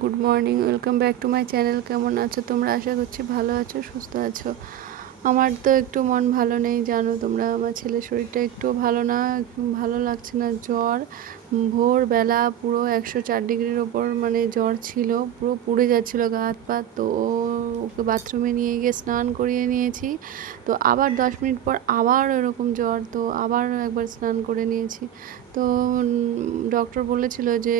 Good morning, welcome back to my channel. কেমন আছো তোমরা? আশা করছি ভালো আছো, সুস্থ আছো। আমার তো একটু মন ভালো নেই, জানো তোমরা। আমার ছেলের শরীরটা একটু ভালো না, ভালো লাগছে না। জ্বর, ভোরবেলা পুরো 104 ডিগ্রির ওপর মানে জ্বর ছিল, পুরো পুড়ে যাচ্ছিলো গা হাত পা। তো ওকে বাথরুমে নিয়ে গিয়ে স্নান করিয়ে নিয়েছি। তো আবার 10 মিনিট পর আবার এরকম জ্বর, তো আবার একবার স্নান করে নিয়েছি। তো ডক্টর বলেছিল যে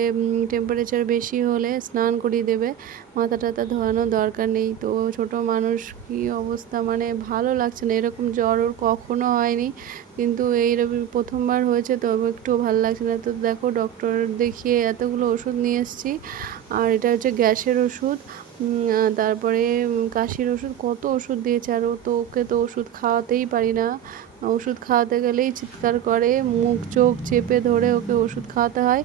টেম্পারেচার বেশি হলে স্নান করিয়ে দেবে, মাথা টাথা ধোয়ানোর দরকার নেই। তো ছোট মানুষ, কী অবস্থা, মানে ভালো লাগছে না। এরকম জ্বর ওর কখনো হয়নি, কিন্তু এইরকম প্রথমবার হয়েছে, তো একটুও ভালো লাগছে না। তো দেখো, ডক্টর দেখিয়ে এতগুলো ওষুধ নিয়ে এসেছি। আর এটা হচ্ছে গ্যাসের ওষুধ, তারপরে কাশির ওষুধ, কত ওষুধ দিয়েছে। আর ওকে তো ওষুধ খাওয়াতেই পারি না, ওষুধ খাওয়াতে গেলেই চিৎকার করে, মুখ চোখ চেপে ধরে ওকে ওষুধ খাওয়াতে হয়।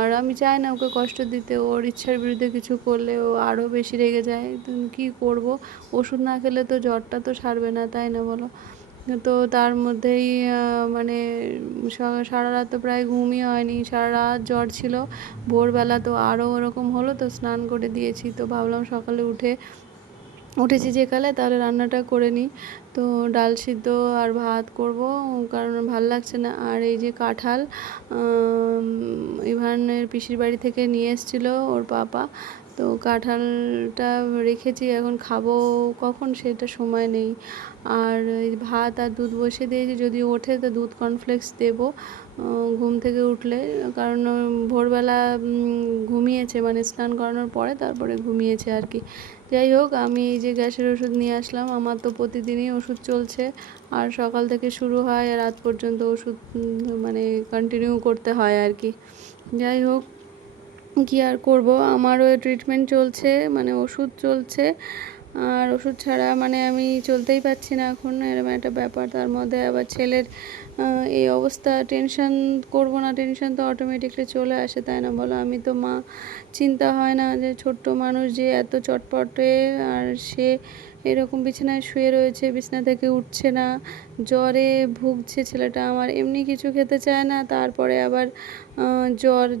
আর আমি চাই না ওকে কষ্ট দিতে, ওর ইচ্ছার বিরুদ্ধে কিছু করলে ও আরও বেশি রেগে যায়। তো কী করবো, ওষুধ না খেলে তো জ্বরটা তো সারবে না, তাই না বলো? তো তার মধ্যেই মানে সারা রাত তো প্রায় ঘুমই হয়নি, সারা রাত জ্বর ছিল। ভোরবেলা তো আরও ওরকম হলো, তো স্নান করে দিয়েছি। তো ভাবলাম সকালে উঠেছি যেকালে, তাহলে রান্নাটা করে নিই। তো ডাল সিদ্ধ আর ভাত করব, কারণ ভাল লাগছে না। আর এই যে কাঁঠাল, ইভানের পিসির বাড়ি থেকে নিয়ে এসেছিলো ওর পাপা, তো কাঁঠালটা রেখেছি, এখন খাবো কখন সেটা সময় নেই। আর এই ভাত আর দুধ বসিয়ে দিয়েছি, যদি ওঠে তো দুধ কর্নফ্লেক্স দেবো ঘুম থেকে উঠলে, কারণ ভোরবেলা ঘুমিয়েছে, মানে স্নান করানোর পরে তারপরে ঘুমিয়েছে আর কি। যাই হোক, আমি এই যে গ্যাসের ওষুধ নিয়ে আসলাম। আমার তো প্রতিদিনই ওষুধ চলছে, আর সকাল থেকে শুরু হয় আর রাত পর্যন্ত ওষুধ মানে কন্টিনিউ করতে হয় আর কি। যাই হোক, কী আর করব, আমারও ট্রিটমেন্ট চলছে, মানে ওষুধ চলছে। আর ওষুধ ছাড়া মানে আমি চলতেই পারছি না এখন, এরকম একটা ব্যাপার। তার মধ্যে আবার ছেলের এই অবস্থা, টেনশন করব না, টেনশন তো অটোমেটিকলি চলে আসে, তাই না বলো? আমি তো মা, চিন্তা হয় না যে ছোট্ট মানুষ যে এত চটপটে, আর সে এরকম বিছানায় শুয়ে রয়েছে, বিছানা থেকে উঠছে না, জ্বরে ভুগছে ছেলেটা আমার, এমনি কিছু খেতে চায় না, তারপরে আবার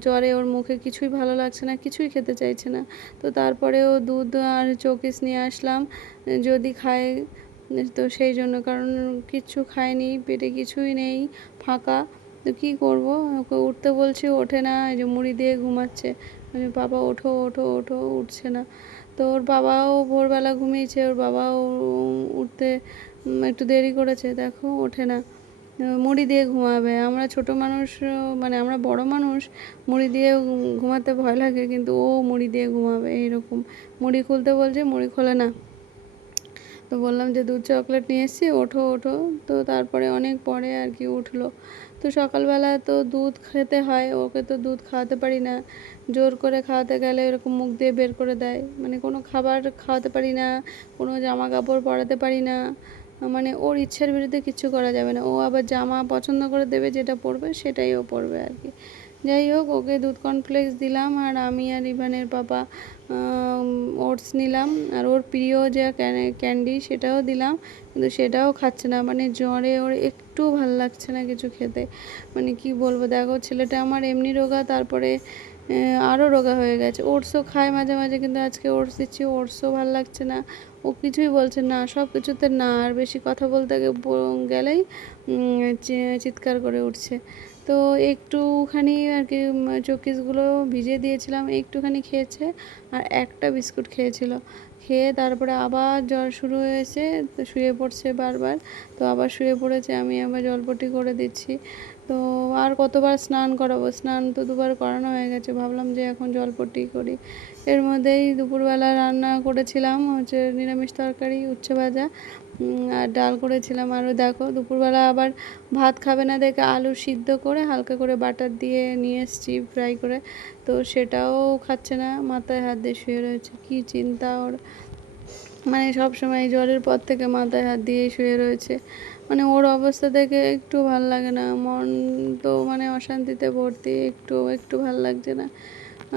জ্বরে ওর মুখে কিছুই ভালো লাগছে না, কিছুই খেতে চাইছে না। তো তারপরেও দুধ আর চকিস নিয়ে আসলাম, যদি খায় তো সেই জন্য, কারণ কিচ্ছু খায়নি, পেটে কিছুই নেই, ফাঁকা। তো কী করব, ওকে উঠতে বলছি, ওঠে না, এই যে মুড়ি দিয়ে ঘুমাচ্ছে। আমি, বাবা ওঠো ওঠো ওঠো, উঠছে না। তো ওর বাবাও ভোরবেলা ঘুমিয়েছে, ওর বাবাও উঠতে একটু দেরি করেছে, দেখো ওঠে না। মুড়ি দিয়ে ঘুমাবে, আমরা ছোট মানুষ, মানে আমরা বড় মানুষ মুড়ি দিয়ে ঘুমাতে ভয় লাগে, কিন্তু ও মুড়ি দিয়ে ঘুমাবে এইরকম। মুড়ি খুলতে বলছে, মুড়ি খোলে না। তো বললাম যে দুধ চকলেট নিয়ে এসেছি, ওঠো ওঠো। তো তারপরে অনেক পরে আর কি উঠলো। তো সকালবেলা তো দুধ খেতে হয়, ওকে তো দুধ খাওয়াতে পারি না, জোর করে খাওয়াতে গেলে এরকম মুখ দিয়ে বের করে দেয়, মানে কোনো খাবার খাওয়াতে পারি না, কোনো জামা কাপড় পরাতে পারি না, মানে ওর ইচ্ছার বিরুদ্ধে কিচ্ছু করা যাবে না। ও আবার জামা পছন্দ করে দেবে, যেটা পরবে সেটাই ও পরবে আর কি। যাই হোক, ওকে দুধ কর্নফ্লেক্স দিলাম, আর আমি আর ইভানের পাপা ওটস নিলাম, আর ওর প্রিয় যে ক্যান্ডি সেটাও দিলাম, কিন্তু সেটাও খাচ্ছে না, মানে জ্বরে ওর একটু ভাল লাগছে না কিছু খেতে। মানে কি বলবো, দেখো ছেলেটা আমার এমনি রোগা, তারপরে আরও রোগা হয়ে গেছে। ওটসও খায় মাঝে মাঝে, কিন্তু আজকে ওটস দিচ্ছি, ওটসও ভাল লাগছে না, ও কিছুই বলছে না, সব কিছুতে না। আর বেশি কথা বলতে গেলেই চিৎকার করে উঠছে। তো একটুখানি আর কি চকিসগুলো ভিজিয়ে দিয়েছিলাম, একটুখানি খেয়েছে, আর একটা বিস্কুট খেয়েছিল। খেয়ে তারপরে আবার জ্বর শুরু হয়েছে, তো শুয়ে পড়ছে বারবার। তো আবার শুয়ে পড়েছে, আমি আবার জলপট্টি করে দিচ্ছি। তো আর কতবার স্নান করাবো, স্নান তো দুবার করানো হয়ে গেছে, ভাবলাম যে এখন জলপট্টি করি। এর মধ্যেই দুপুরবেলা রান্না করেছিলাম হচ্ছে নিরামিষ তরকারি, উচ্ছে ভাজা, আর ডাল করেছিলাম। আরও দেখো, দুপুরবেলা আবার ভাত খাবে না দেখে আলু সিদ্ধ করে হালকা করে বাটার দিয়ে নিয়ে এসেছি ফ্রাই করে, তো সেটাও খাচ্ছে না, মাথায় হাত দিয়ে শুয়ে রয়েছে। কী চিন্তা ওর, মানে সব সময় জ্বরের পর থেকে মাথায় হাত দিয়ে শুয়ে রয়েছে। মানে ওর অবস্থা দেখে একটু ভাল লাগে না, মন তো মানে অশান্তিতে ভর্তি, একটু একটু ভাল লাগছে না।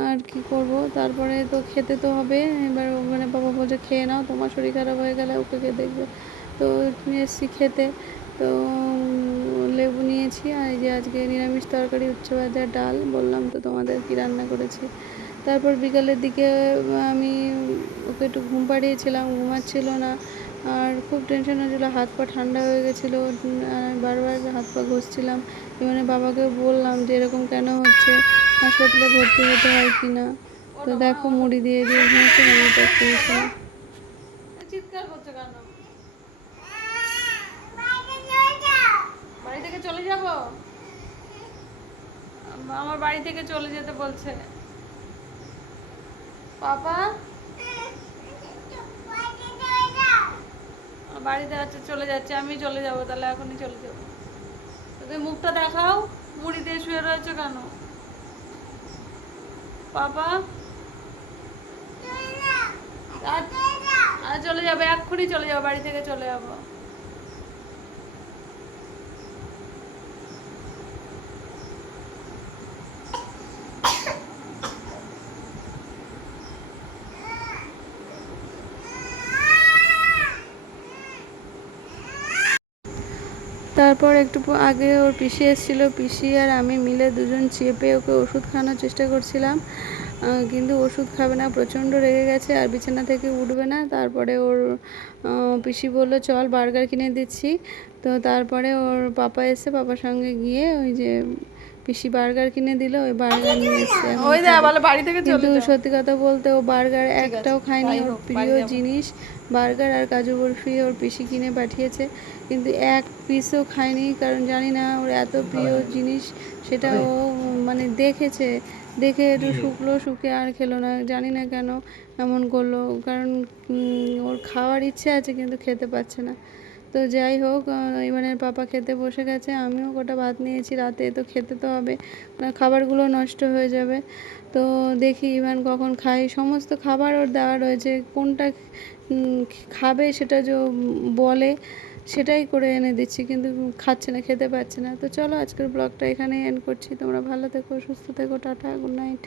আর কি করব, তারপরে তো খেতে তো হবে। এবার মানে বাবা বলছে খেয়ে নাও, তোমার শরীর খারাপ হয়ে গেলে ওকে কে দেখবে। তো নিয়ে এসেছি খেতে। তো লেবু নিয়েছি, আর এই যে আজকে নিরামিষ তরকারি, উচ্ছে ভাজা, ডাল, বললাম তো তোমাদের কি রান্না করেছি। তারপর বিকালের দিকে আমি ওকে একটু ঘুম পাড়িয়েছিলাম, ঘুমাচ্ছিল না, আর খুব টেনশন হচ্ছিলো, হাত পা ঠান্ডা হয়ে গেছিলো, আর বারবার হাত পা ঘষছিলাম। এবারে বাবাকে বললাম যে এরকম কেন হচ্ছে, হাসপাতালে ভর্তি হতে হয় কি না। তো দেখো মুড়ি দিয়ে দিয়ে ঘুমাচ্ছে, মুড়ি প্যাক করেছিলাম। চিৎকার করছো কেন? বাড়ি থেকে চলে যাব? আমার বাড়ি থেকে চলে যেতে বলছে পাপা। বাড়িতে আছে, চলে যাচ্ছে, আমি চলে যাব, তাহলে এখনই চলে যাবো। তোদের মুখটা দেখাও, মুড়ি দিয়ে শুয়ে রয়েছে কেন পাপা? আর চলে যাবো, এক্ষুনি চলে যাবো, বাড়ি থেকে চলে যাবো। তারপর একটু আগে ওর পিসি এসেছিলো, পিসি আর আমি মিলে দুজন চেপে ওকে ওষুধ খাওয়ানোর চেষ্টা করছিলাম, কিন্তু ওষুধ খাবে না, প্রচণ্ড রেগে গেছে আর বিছানা থেকে উঠবে না। তারপরে ওর পিসি বললো চল বার্গার কিনে দিচ্ছি। তো তারপরে ওর পাপা এসে, পাপার সঙ্গে গিয়ে ওই যে পিসি বার্গার কিনে দিল, ওই বার্গার নিয়ে এসছে। কিন্তু সত্যি কথা বলতে ও বার্গার একটাও খায়নি, ওর প্রিয় জিনিস বার্গার আর কাজু বরফি ওর পিসি কিনে পাঠিয়েছে, কিন্তু এক পিসও খায়নি, কারণ জানি না ওর এত প্রিয় জিনিস সেটা ও মানে দেখেছে, দেখে একটু শুকলো, শুকে আর খেলো না, জানি না কেন এমন করলো, কারণ ওর খাওয়ার ইচ্ছে আছে কিন্তু খেতে পাচ্ছে না। তো যাই হোক, ইভানের পাপা খেতে বসে গেছে, আমিও কটা ভাত নিয়েছি, রাতে তো খেতে তো হবে, খাবারগুলো নষ্ট হয়ে যাবে। তো দেখি ইভান কখন খাই, সমস্ত খাবার ওর দেওয়া রয়েছে, কোনটা খাবে সেটা যে বলে সেটাই করে এনে দিচ্ছি, কিন্তু খাচ্ছে না, খেতে পাচ্ছে না। তো চলো আজকের ব্লগটা এখানেই এন্ড করছি, তোমরা ভালো থেকো, সুস্থ থেকো, টাটা, গুড নাইট।